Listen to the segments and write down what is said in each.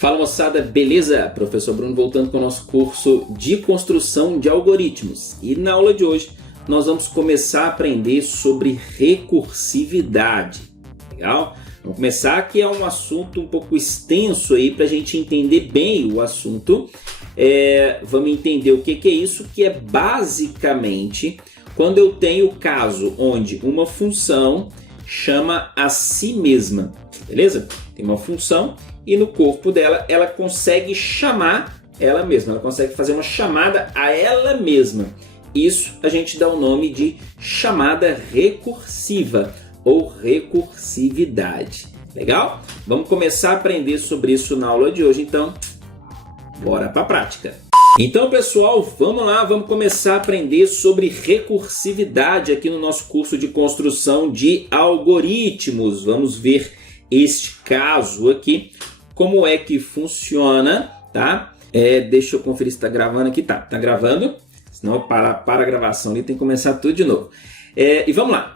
Fala moçada, beleza? Professor Bruno voltando com o nosso curso de construção de algoritmos. E na aula de hoje nós vamos começar a aprender sobre recursividade. Legal? Vamos começar, que é um assunto um pouco extenso aí para a gente entender bem o assunto. Vamos entender o que é isso, que é basicamente quando eu tenho o caso onde uma função chama a si mesma, beleza? Tem uma função e no corpo dela ela consegue chamar ela mesma, ela consegue fazer uma chamada a ela mesma. Isso a gente dá o nome de chamada recursiva ou recursividade. Legal? Vamos começar a aprender sobre isso na aula de hoje, então bora para a prática. Então pessoal, vamos lá, vamos começar a aprender sobre recursividade aqui no nosso curso de construção de algoritmos. Vamos ver este caso aqui, como é que funciona, tá? Deixa eu conferir se está gravando aqui, tá gravando, senão para a gravação ali tem que começar tudo de novo. E vamos lá.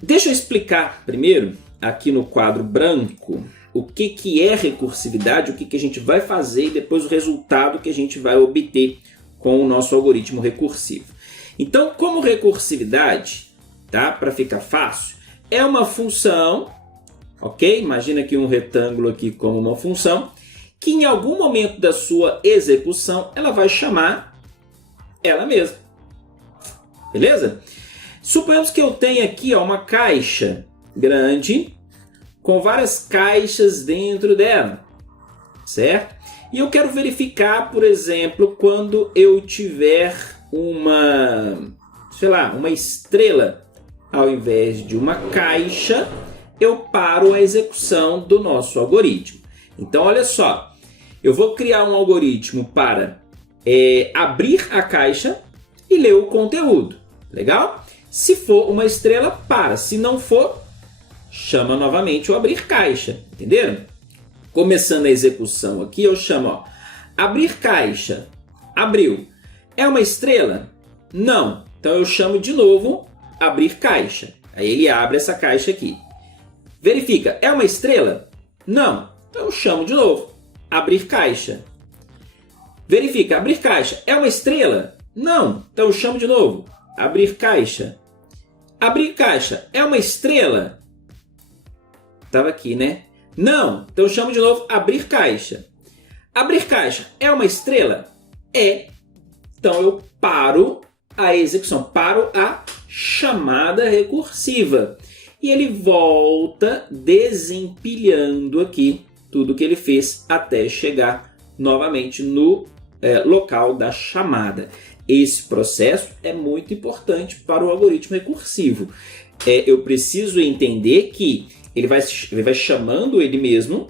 Deixa eu explicar primeiro, aqui no quadro branco, o que é recursividade, o que a gente vai fazer e depois o resultado que a gente vai obter com o nosso algoritmo recursivo. Então, como recursividade, tá? Para ficar fácil, é uma função, ok? Imagina aqui um retângulo aqui como uma função, que em algum momento da sua execução ela vai chamar ela mesma. Beleza? Suponhamos que eu tenha aqui uma caixa grande com várias caixas dentro dela, certo? E eu quero verificar, por exemplo, quando eu tiver uma estrela ao invés de uma caixa, eu paro a execução do nosso algoritmo. Então, olha só, eu vou criar um algoritmo para abrir a caixa e ler o conteúdo. Legal? Se for uma estrela, para. Se não for, chama novamente o abrir caixa, entenderam? Começando a execução aqui, eu chamo, abrir caixa, abriu. É uma estrela? Não. Então eu chamo de novo abrir caixa. Aí ele abre essa caixa aqui. Verifica, é uma estrela? Não. Então eu chamo de novo, abrir caixa. Verifica, abrir caixa, é uma estrela? Não. Então eu chamo de novo, abrir caixa. Abrir caixa, é uma estrela? Estava aqui, né? Não. Então eu chamo de novo, abrir caixa. Abrir caixa, é uma estrela? É. Então eu paro a execução, paro a chamada recursiva. E ele volta desempilhando aqui tudo que ele fez até chegar novamente no local da chamada. Esse processo é muito importante para o algoritmo recursivo. Eu preciso entender que ele vai chamando ele mesmo.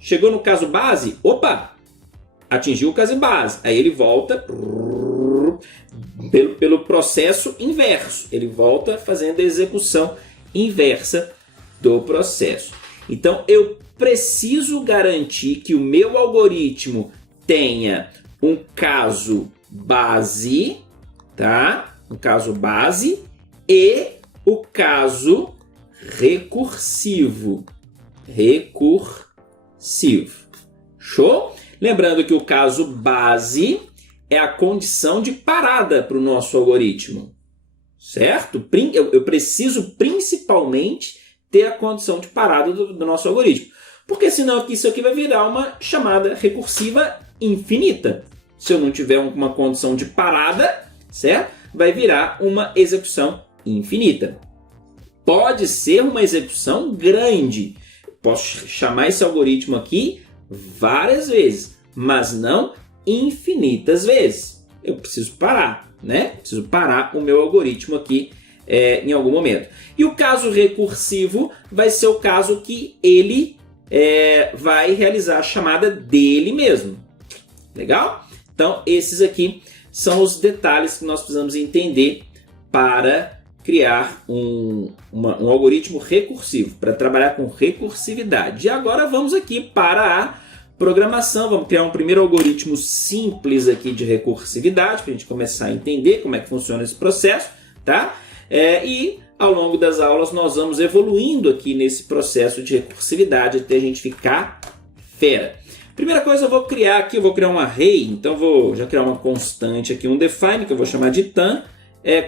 Chegou no caso base, opa! Atingiu o caso base. Aí ele volta pelo processo inverso. Ele volta fazendo a execução inversa do processo. Então eu preciso garantir que o meu algoritmo tenha um caso base, tá? Um caso base e o caso recursivo. Show? Lembrando que o caso base é a condição de parada para o nosso algoritmo, certo? Eu preciso principalmente ter a condição de parada do nosso algoritmo, porque senão isso aqui vai virar uma chamada recursiva infinita. Se eu não tiver uma condição de parada, certo? Vai virar uma execução infinita. Pode ser uma execução grande. Posso chamar esse algoritmo aqui várias vezes, mas não infinitas vezes. Eu preciso parar, né? Preciso parar o meu algoritmo aqui em algum momento. E o caso recursivo vai ser o caso que ele vai realizar a chamada dele mesmo. Legal? Então, esses aqui são os detalhes que nós precisamos entender para criar um algoritmo recursivo, para trabalhar com recursividade. E agora vamos aqui para a programação. Vamos criar um primeiro algoritmo simples aqui de recursividade, para a gente começar a entender como é que funciona esse processo, tá? E ao longo das aulas nós vamos evoluindo aqui nesse processo de recursividade até a gente ficar fera. Primeira coisa, eu vou criar aqui, eu vou criar um array, então vou já criar uma constante aqui, um define, que eu vou chamar de tam,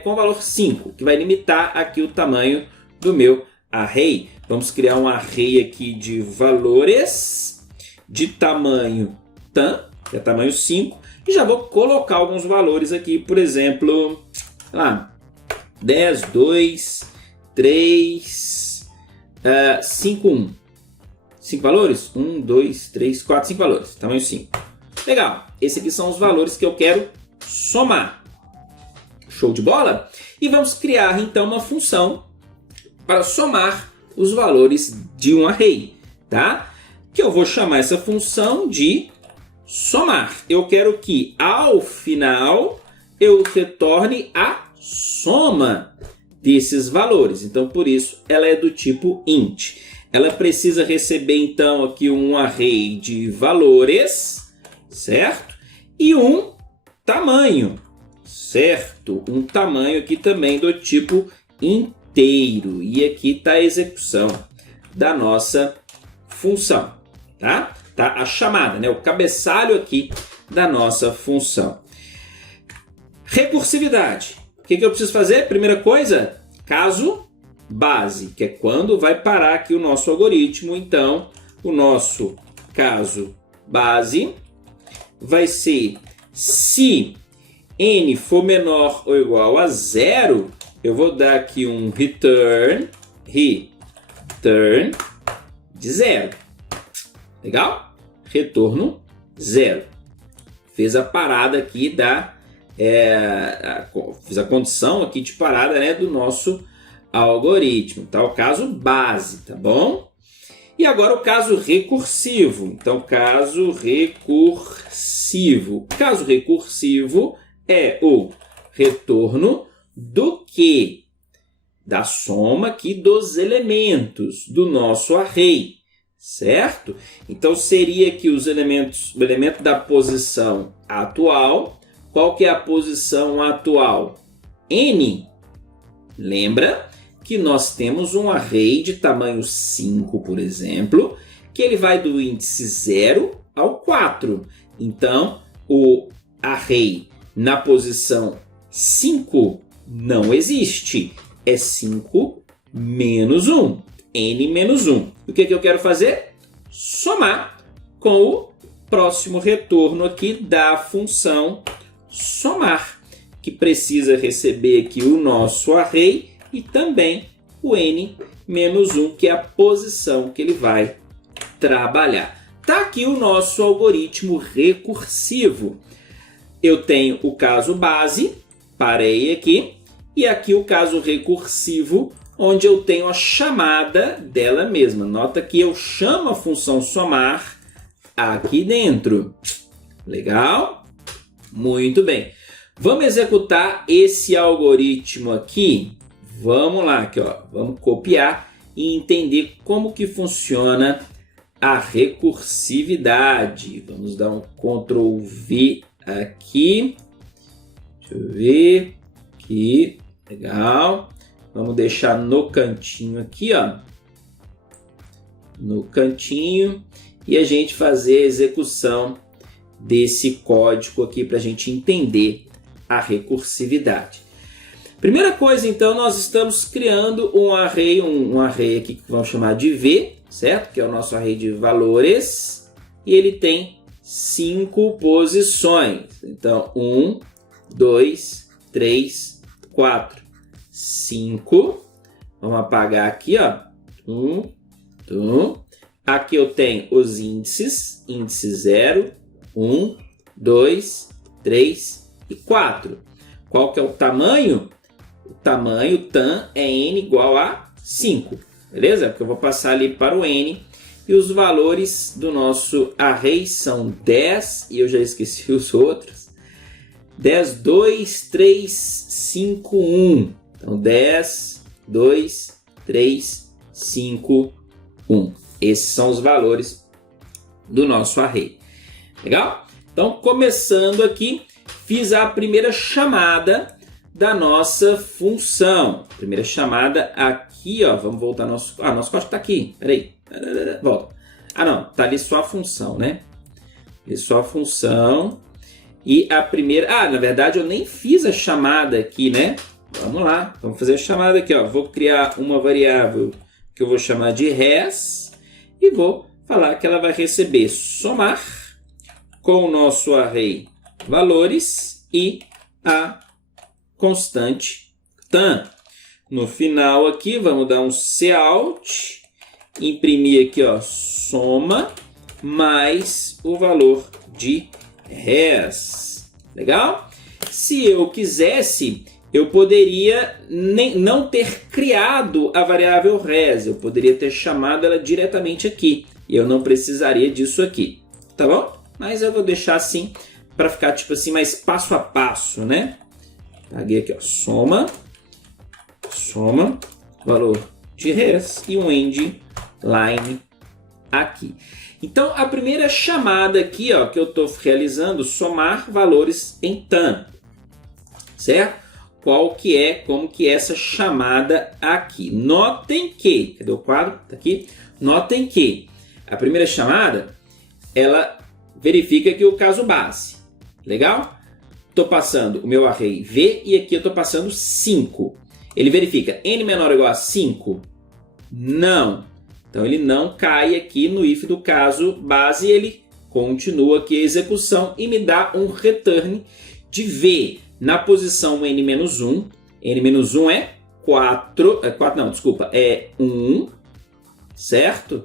com valor 5, que vai limitar aqui o tamanho do meu array. Vamos criar um array aqui de valores de tamanho tam, que é tamanho 5, e já vou colocar alguns valores aqui, por exemplo, sei lá, 10, 2, 3, 5, 1. 5 valores? 1, 2, 3, 4, 5 valores. Tamanho 5. Legal. Esses aqui são os valores que eu quero somar. Show de bola? E vamos criar então uma função para somar os valores de um array, tá? Que eu vou chamar essa função de somar. Eu quero que ao final eu retorne a soma desses valores. Então por isso ela é do tipo int. Ela precisa receber então aqui um array de valores, certo? E um tamanho, certo? Um tamanho aqui também do tipo inteiro. E aqui está a execução da nossa função, tá? Tá a chamada, né? O cabeçalho aqui da nossa função. Recursividade. O que eu preciso fazer? Primeira coisa, caso base, que é quando vai parar aqui o nosso algoritmo. Então, o nosso caso base vai ser se n for menor ou igual a 0, eu vou dar aqui um return de 0. Legal? Retorno 0. Fez a parada aqui fiz a condição aqui de parada, né, do nosso algoritmo, tá? O caso base, tá bom? E agora o caso recursivo. Então, caso recursivo. Caso recursivo é o retorno do quê? Da soma aqui dos elementos do nosso array, certo? Então, seria aqui o elemento da posição atual. Qual que é a posição atual? N. Lembra que nós temos um array de tamanho 5, por exemplo, que ele vai do índice 0 ao 4. Então, o array na posição 5 não existe. É 5 menos 1. N menos 1. O que eu quero fazer? Somar com o próximo retorno aqui da função somar, que precisa receber aqui o nosso array e também o n menos 1, que é a posição que ele vai trabalhar. Está aqui o nosso algoritmo recursivo. Eu tenho o caso base, parei aqui, e aqui o caso recursivo, onde eu tenho a chamada dela mesma. Nota que eu chamo a função somar aqui dentro. Legal? Muito bem. Vamos executar esse algoritmo aqui. Vamos lá, aqui, ó. Vamos copiar e entender como que funciona a recursividade. Vamos dar um Ctrl V aqui. Deixa eu ver. Aqui. Legal. Vamos deixar no cantinho aqui, ó. No cantinho. E a gente fazer a execução desse código aqui para a gente entender a recursividade. Primeira coisa, então, nós estamos criando um array aqui que vamos chamar de V, certo? Que é o nosso array de valores. E ele tem 5 posições. Então, 1, 2, 3, 4, 5. Vamos apagar aqui, ó. 1, 2. Aqui eu tenho os índices. Índice 0, 1, 2, 3 e 4. Qual que é o tamanho? O tamanho tam é n igual a 5. Beleza? Porque eu vou passar ali para o n. E os valores do nosso array são 10. E eu já esqueci os outros. 10, 2, 3, 5, 1. Então 10, 2, 3, 5, 1. Esses são os valores do nosso array. Legal? Então, começando aqui, fiz a primeira chamada da nossa função. Primeira chamada aqui, ó, vamos voltar nosso código está aqui. Peraí, volta. Ah, não, tá ali só a função, né? Ali só a função. E a primeira, na verdade eu nem fiz a chamada aqui, né? Vamos lá, vamos fazer a chamada aqui, ó. Vou criar uma variável que eu vou chamar de res e vou falar que ela vai receber somar com o nosso array valores e a constante tan. No final aqui, vamos dar um cout, imprimir aqui, ó, soma mais o valor de res. Legal? Se eu quisesse, eu poderia não ter criado a variável res, eu poderia ter chamado ela diretamente aqui, e eu não precisaria disso aqui, tá bom? Mas eu vou deixar assim, para ficar tipo assim, mais passo a passo, né? Paguei aqui, ó, soma, valor de res e um end line aqui. Então, a primeira chamada aqui, ó, que eu estou realizando, somar valores em tan, certo? Como que é essa chamada aqui? Notem que, cadê o quadro? Tá aqui. Notem que a primeira chamada, ela verifica aqui o caso base. Legal? Estou passando o meu array V e aqui eu estou passando 5. Ele verifica n menor ou igual a 5? Não. Então ele não cai aqui no if do caso base, ele continua aqui a execução e me dá um return de V na posição n-1. n-1 é 4, é 1, certo?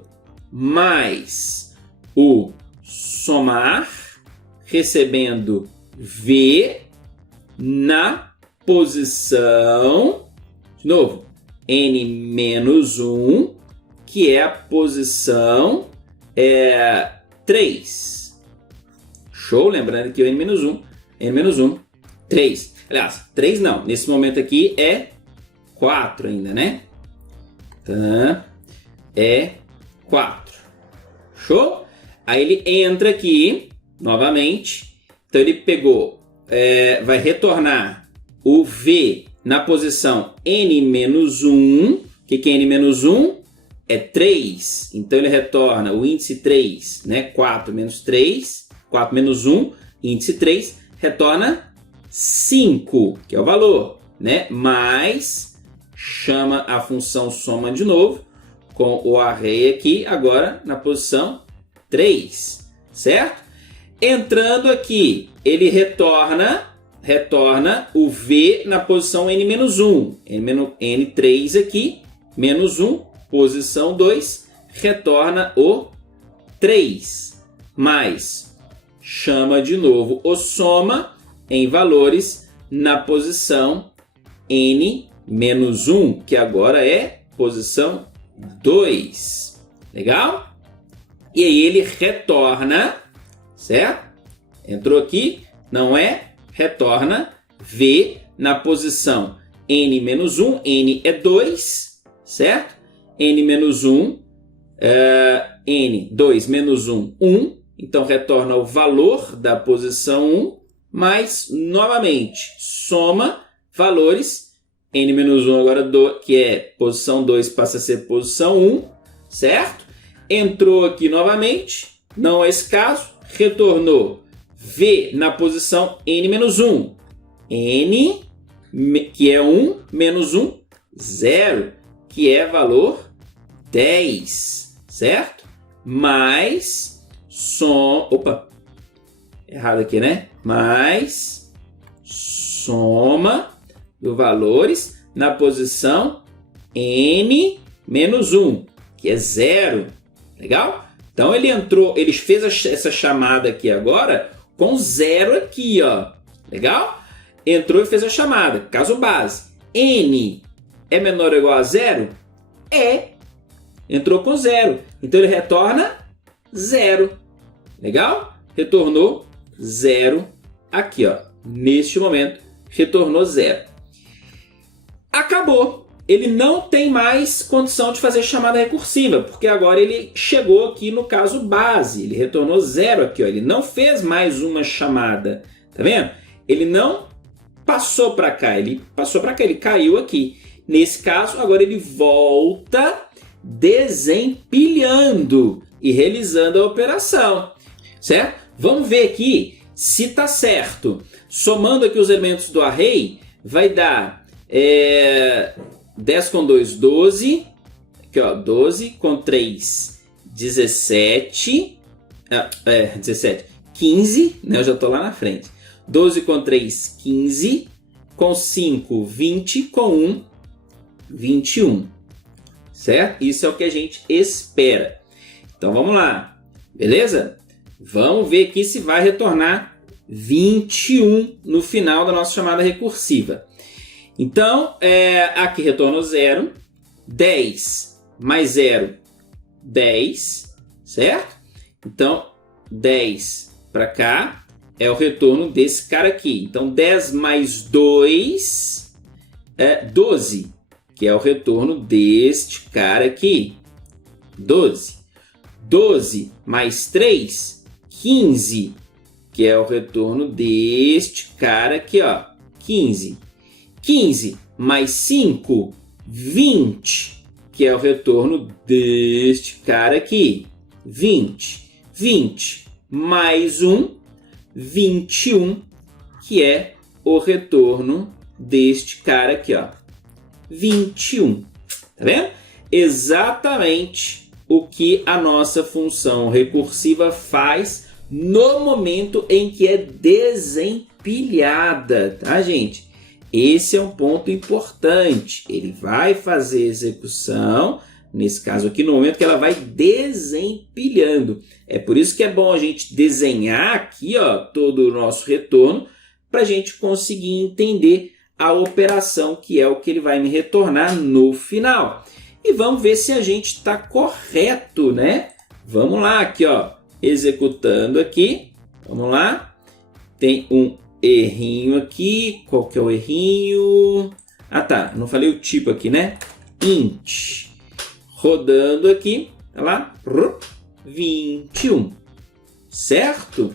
Mais o somar, recebendo V na posição, de novo, n-1, que é a posição 3. Show? Lembrando que o n-1, 3. Aliás, 3 não. Nesse momento aqui é 4 ainda, né? Então, é 4. Show? Aí ele entra aqui, novamente. Então ele pegou, vai retornar o V na posição n-1. O que é n-1? É 3. Então ele retorna o índice 3, né? 4 menos 3, 4 menos 1, índice 3, retorna 5, que é o valor, né? Mais chama a função soma de novo com o array aqui, agora na posição 3, certo? Entrando aqui, ele retorna o V na posição n-1, n3 aqui, menos 1, posição 2, retorna o 3, mais chama de novo o soma em valores na posição n-1, que agora é posição 2. Legal? E aí ele retorna, certo? Entrou aqui, não é? Retorna V na posição n-1, n é 2, certo? n-1, n, 2 menos 1, 1. Então retorna o valor da posição 1, mas novamente soma valores, n-1 agora, que é posição 2, passa a ser posição 1, certo? Entrou aqui novamente, não é esse caso, retornou V na posição n-1, n, que é 1, menos 1, 0, que é valor 10, certo? Mais errado aqui, né? Mais soma dos valores na posição n-1, que é 0. Legal? Então ele fez essa chamada aqui agora com 0 aqui, ó. Legal? Entrou e fez a chamada. Caso base. N é menor ou igual a 0? É. Entrou com 0. Então ele retorna 0. Legal? Retornou 0 aqui, ó. Neste momento, retornou 0. Acabou. Ele não tem mais condição de fazer chamada recursiva, porque agora ele chegou aqui no caso base. Ele retornou 0 aqui, ó. Ele não fez mais uma chamada. Tá vendo? Ele não passou para cá, ele caiu aqui. Nesse caso, agora ele volta desempilhando e realizando a operação, certo? Vamos ver aqui se está certo. Somando aqui os elementos do array, vai dar 10 com 2, 12. Aqui, ó, 12 com 3, 17. 17. 15, né? Eu já estou lá na frente. 12 com 3, 15. Com 5, 20. Com 1, 21. Certo? Isso é o que a gente espera. Então vamos lá. Beleza? Vamos ver aqui se vai retornar 21 no final da nossa chamada recursiva. Então, aqui retornou 0. 10 mais 0, 10. Certo? Então, 10 para cá é o retorno desse cara aqui. Então, 10 mais 2 é 12, que é o retorno deste cara aqui. 12. 12 mais 3, 15, que é o retorno deste cara aqui, ó. 15. 15 mais 5, 20, que é o retorno deste cara aqui. 20. 20 mais 1, 21, que é o retorno deste cara aqui, ó. 21. Tá vendo? Exatamente o que a nossa função recursiva faz no momento em que é desempilhada, tá, gente? Esse é um ponto importante. Ele vai fazer execução, nesse caso aqui, no momento que ela vai desempilhando. É por isso que é bom a gente desenhar aqui, ó, todo o nosso retorno, para a gente conseguir entender a operação, que é o que ele vai me retornar no final. E vamos ver se a gente está correto, né? Vamos lá, aqui, ó, executando aqui. Vamos lá. Tem um errinho aqui. Qual que é o errinho? Ah, tá. Não falei o tipo aqui, né? Int. Rodando aqui. Tá lá. 21. Certo?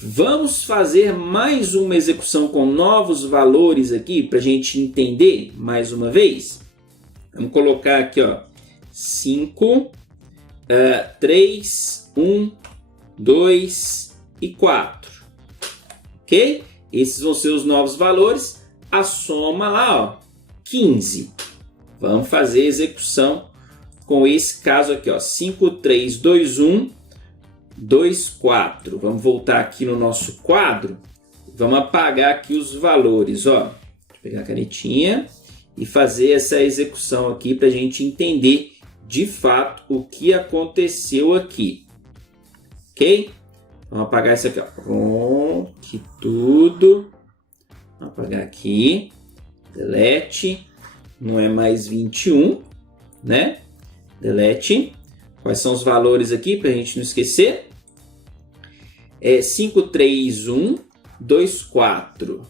Vamos fazer mais uma execução com novos valores aqui para a gente entender mais uma vez. Vamos colocar aqui, ó, 5, 3, 1, 2 e 4. Ok? Esses vão ser os novos valores. A soma lá, ó, 15. Vamos fazer a execução com esse caso aqui, ó, 5, 3, 2, 1, 2, 4. Vamos voltar aqui no nosso quadro. Vamos apagar aqui os valores, ó. Deixa eu pegar a canetinha e fazer essa execução aqui para a gente entender de fato o que aconteceu aqui. Ok? Vamos apagar isso aqui, ó. Pronto, aqui tudo. Vamos apagar aqui. Delete. Não é mais 21, né? Delete. Quais são os valores aqui para a gente não esquecer? 5, 3, 1, 2, 4.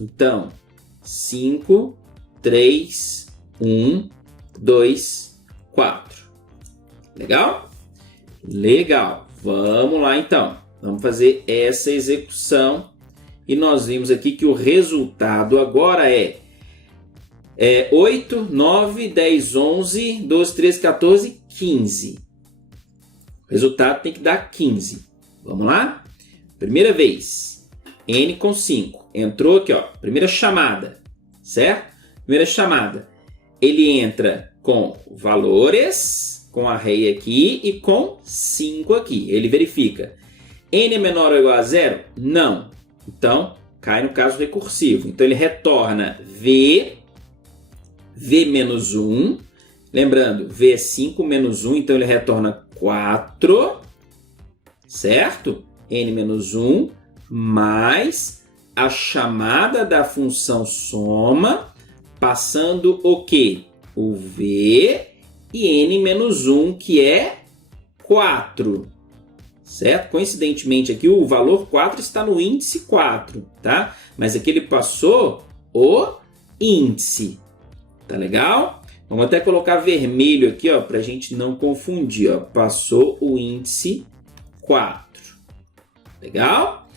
Então, 5, 3, 1, 2, 4. Legal? Legal. Vamos lá então. Vamos fazer essa execução. E nós vimos aqui que o resultado agora é 8, 9, 10, 11, 12, 13, 14, 15. O resultado tem que dar 15. Vamos lá? Primeira vez. N com 5. Entrou aqui, ó. Primeira chamada. Certo? Primeira chamada. Ele entra com valores, com array aqui e com 5 aqui. Ele verifica. N é menor ou igual a 0? Não. Então, cai no caso recursivo. Então, ele retorna V menos 1. Lembrando, V é 5 menos 1, então ele retorna 4. Certo? N menos 1 mais a chamada da função soma, passando o quê? O V e N menos 1, que é 4. Certo? Coincidentemente aqui o valor 4 está no índice 4, tá? Mas aqui ele passou o índice. Tá legal? Vamos até colocar vermelho aqui, ó, para a gente não confundir, ó. Passou o índice 4. Legal?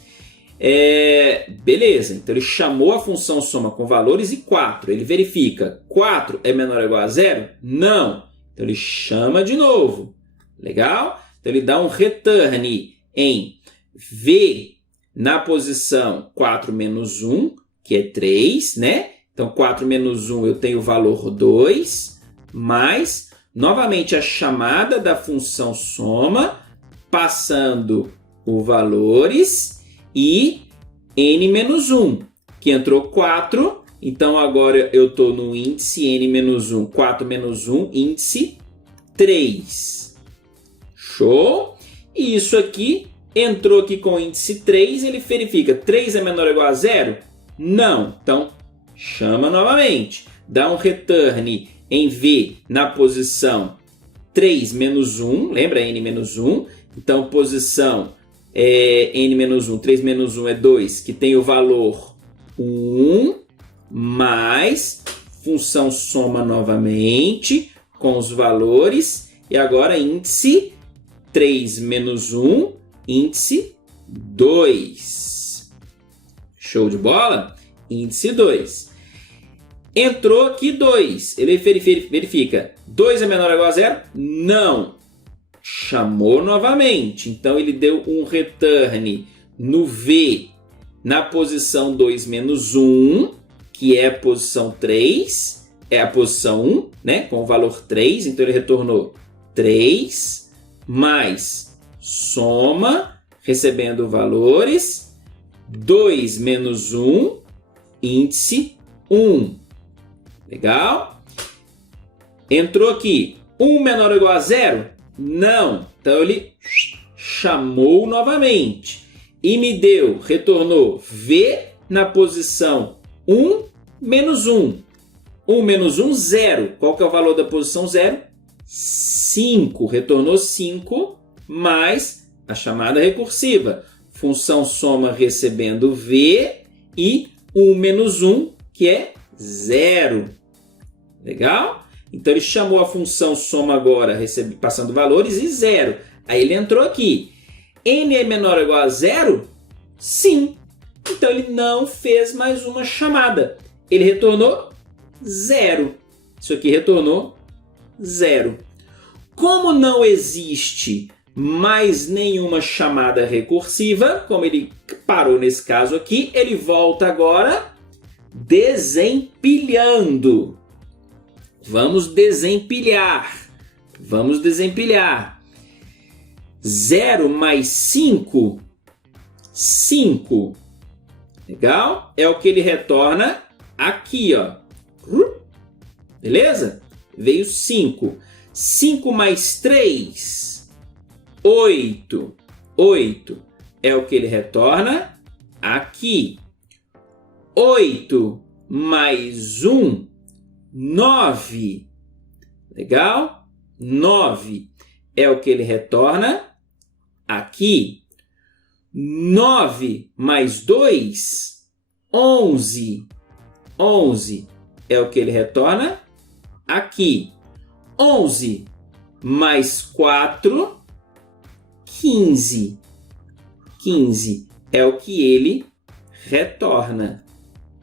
Beleza, então ele chamou a função soma com valores e 4. Ele verifica, 4 é menor ou igual a 0? Não. Então ele chama de novo. Legal? Então ele dá um return em V na posição 4 menos 1, que é 3, né? Então 4 menos 1 eu tenho o valor 2, mais, novamente, a chamada da função soma, passando os valores e n menos 1, que entrou 4, então agora eu estou no índice n menos 1, 4 menos 1, índice 3. Show? E isso aqui entrou aqui com o índice 3, ele verifica, 3 é menor ou igual a 0? Não. Então, chama novamente. Dá um return em V na posição 3 menos 1, lembra? N menos 1. Então, posição N menos 1, 3 menos 1 é 2, que tem o valor 1, mais função soma novamente com os valores, e agora índice 3 menos 1, índice 2. Show de bola? Índice 2. Entrou aqui 2. Ele verifica, 2 é menor ou igual a 0? Não. Chamou novamente. Então ele deu um return no V na posição 2 menos 1, que é a posição 3, é a posição 1, né? Com o valor 3. Então ele retornou 3 mais soma, recebendo valores, 2 menos 1, índice 1. Legal? Entrou aqui, 1 menor ou igual a 0? Não. Então ele chamou novamente e me deu, retornou V na posição 1 menos 1. 1 menos 1, 0. Qual que é o valor da posição 0? 5. Retornou 5 mais a chamada recursiva. Função soma recebendo V e 1 menos 1, que é 0. Legal? Então ele chamou a função soma agora, passando valores, e 0. Aí ele entrou aqui. N é menor ou igual a 0? Sim. Então ele não fez mais uma chamada. Ele retornou 0. Isso aqui retornou 0. Como não existe mais nenhuma chamada recursiva, como ele parou nesse caso aqui, ele volta agora desempilhando. Vamos desempilhar. Vamos desempilhar. 0 mais 5, 5. Legal? É o que ele retorna aqui, ó. Beleza? Veio 5. 5 mais 3, 8. 8 é o que ele retorna aqui. 8 mais 1, 9. Legal? 9 é o que ele retorna aqui. 9 mais 2, 11. 11 é o que ele retorna aqui. 11 mais 4, 15. 15 é o que ele retorna.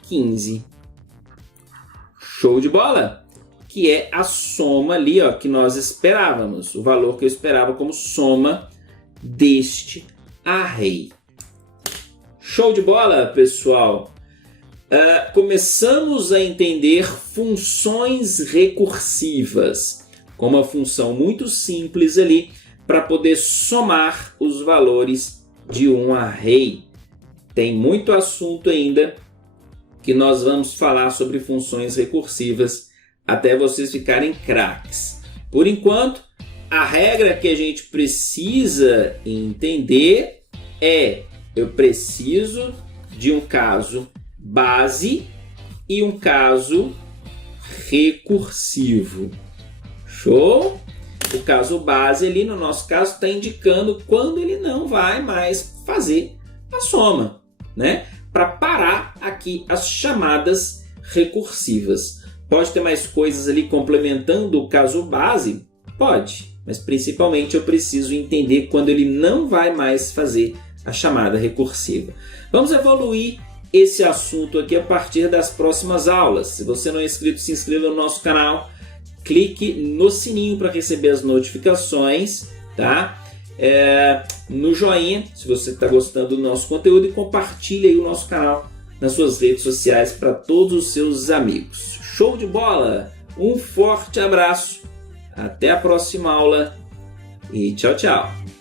15. Show de bola? Que é a soma ali, ó, que nós esperávamos. O valor que eu esperava como soma deste array. Show de bola, pessoal? Começamos a entender funções recursivas, com uma função muito simples ali para poder somar os valores de um array. Tem muito assunto ainda que nós vamos falar sobre funções recursivas até vocês ficarem craques. Por enquanto, a regra que a gente precisa entender é: eu preciso de um caso base e um caso recursivo. Show? O caso base ali, no nosso caso, está indicando quando ele não vai mais fazer a soma, né? Para parar aqui as chamadas recursivas. Pode ter mais coisas ali complementando o caso base? Pode, mas principalmente eu preciso entender quando ele não vai mais fazer a chamada recursiva. Vamos evoluir esse assunto aqui a partir das próximas aulas. Se você não é inscrito, se inscreva no nosso canal, clique no sininho para receber as notificações, tá? No joinha, se você está gostando do nosso conteúdo, e compartilhe aí o nosso canal nas suas redes sociais para todos os seus amigos. Show de bola! Um forte abraço, até a próxima aula e tchau, tchau!